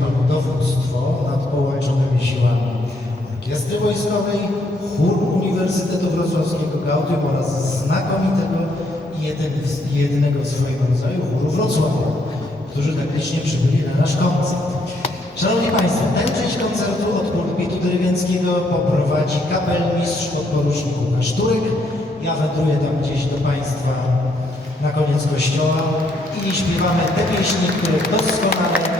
pełno dowództwo nad połączonymi siłami Orkiestry Wojskowej, Chór Uniwersytetu Wrocławskiego Gaudium oraz znakomitego i jedynego w swoim rodzaju chóru Wrocławia, którzy tak licznie przybyli na nasz koncert. Szanowni Państwo, tę część koncertu od pulpitu dyrygenckiego poprowadzi kapelmistrz podporucznik na Turek. Ja wędruję tam gdzieś do Państwa na koniec kościoła i śpiewamy te pieśni, które doskonale